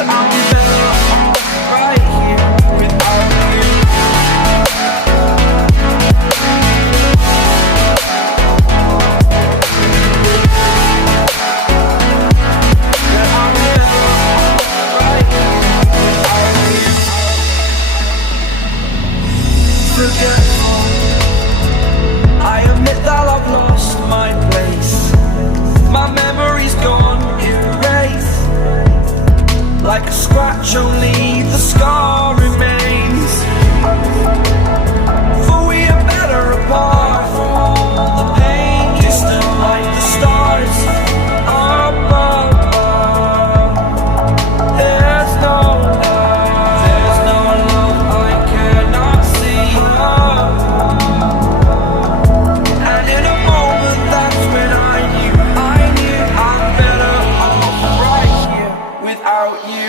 that I'm better off right here without you. That I'm better off right here without you. Forgetful, I admit that I've lost my place. My memory's gone, erased. Like a scratch, only the scar remains. For we are better apart from all the pain. Distant like the stars above. There's no love I cannot see. And in a moment that's when I knew I'm better off right here without you.